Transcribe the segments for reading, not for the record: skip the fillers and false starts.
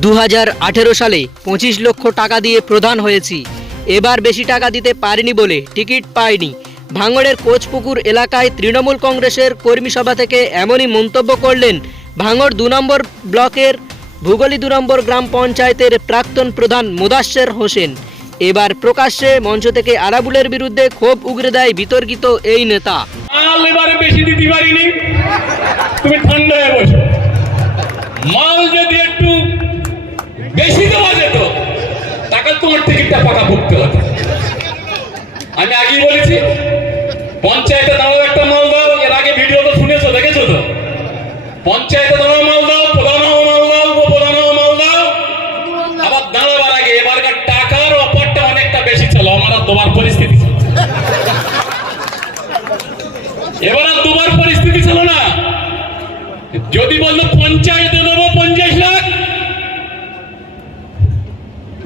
2018 সালে 25 লক্ষ টাকা দিয়ে প্রধান হয়েছি, এবার বেশি টাকা দিতে পারিনি বলে টিকিট পাইনি। ভাঙড়ের কোচপুকুর এলাকায় তৃণমূল কংগ্রেসের কর্মী সভা থেকে এমনই মন্তব্য করলেন ভাঙড় 2 নম্বর ব্লকের ভূগোলী 2 নম্বর গ্রাম পঞ্চায়েতের প্রাক্তন প্রধান মোদাশ্বের হোসেন। এবার প্রকাশ্যে মঞ্চ থেকে আরাবুলের বিরুদ্ধে ক্ষোভ উগরে দেয় বিতর্কিত এই নেতা। এবারে বেশি দিতে পারিনি, তুমি ঠান্ডা হয়ে বসো। মাল যদি একটু বেশি দেওয়া যেত টাকা তোমার টিকিটটা পাকা পড়তে হতো। আমি আগেই বলেছি পঞ্চায়েতে দাও একটা মাল দাও, এর আগে ভিডিও তো শুনেছো, দেখেছো তো। পঞ্চায়েতে দাও মাল দাও, প্রধানও মাল দাও, উপপ্রধানও মাল দাও, আবার দাঁড়াবার আগে এবারকার টাকার অফারটা অনেকটা বেশি ছিল। আমার আর তোমার পরিস্থিতি ছিল, এবার আর তোমার পরিস্থিতি ছিল না। যদি বললো পঞ্চায়েতে দেবো 50 লাখ,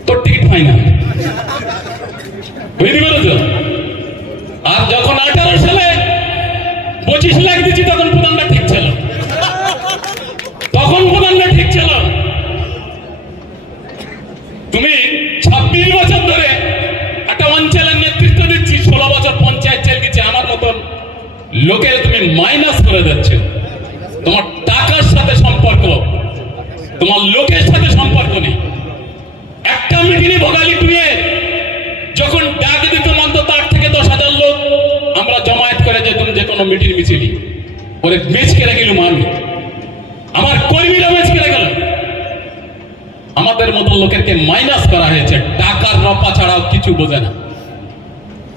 তোর টিকিট হয় না, বুঝতে পেরেছ। আর যখন 18 সালে 25 লাখ দিচ্ছি তখন প্রধানটা ঠিক ছিল, তখন প্রধানটা ঠিক ছিল। তুমি 26 বছর ধরে একটা অঞ্চলের নেতৃত্ব দিচ্ছি, 16 বছর পঞ্চায়েত চাল গেছে, আমার মতন লোকের তুমি মাইনাস করে দিচ্ছ। তোমার টাকার সাথে সম্পর্ক, তোমার লোকের সাথে সম্পর্ক নেই। একটা মিটিংয়ে ভোগালী টুয়ে যখন ডাক দিত মানতো তার থেকে 10,000 লোক আমরা জমায়েত করে যেতাম যে কোনো মিটিং মিছিলি, ওরে বেচ কেড়ে গেলুম আমি, আমার কর্মীরা বেচ কেড়ে গেল। আমাদের মতো লোকেরকে মাইনাস করা হয়েছে, টাকার রপা ছাড়াও কিছু বোঝে না।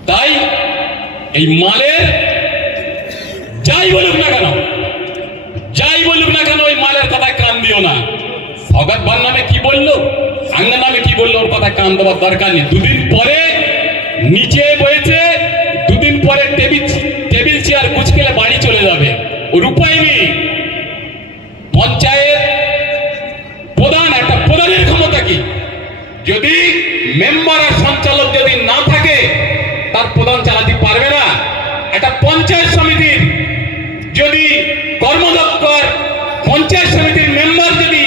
তাই এই মালের যাই বলুক না কেন, যাই বলুক না কেন, ওই মালের কথায় কান দিও না। সগাত ভার নামে কি বললো, আঙ্গা নামে কি বললো, ওর কথায় কান দেওয়ার দরকার নেই। দুদিন পরে নিচে বয়েছে, দুদিন পরে টেবিল চেয়ার কুচকেলে বাড়ি চলে যাবে, ওর উপায় নেই। পঞ্চায়েত প্রধান, একটা প্রধানের ক্ষমতা কি? যদি মেম্বার আর সঞ্চালক যদি না থাকে তার প্রধান চালাতে পারবে না। একটা পঞ্চায়েত সমিতির যদি কর্মদক্ষর পঞ্চায়েত সমিতির মেম্বার যদি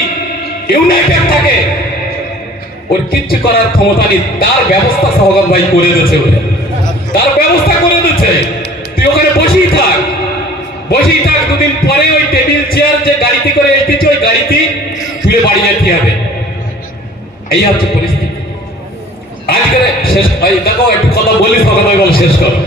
ইউনাইটেড থাকে, ওর কিচ্ছু করার ক্ষমতা নেই। তার ব্যবস্থা সহগাত ভাই করে দিয়েছে, তার ব্যবস্থা করে দিচ্ছে। তুই ওখানে বসেই থাক, বসেই থাক। দুদিন পরে ওই টেবিল চেয়ার যে গাড়িতে করে এসেছে, ওই গাড়িতে তুলে বাড়ি যেতে হবে। এই হচ্ছে পরিস্থিতি আজকে। শেষ ভাই দেখো, একটু কথা বলি, সকাল ভাই বল শেষ করো।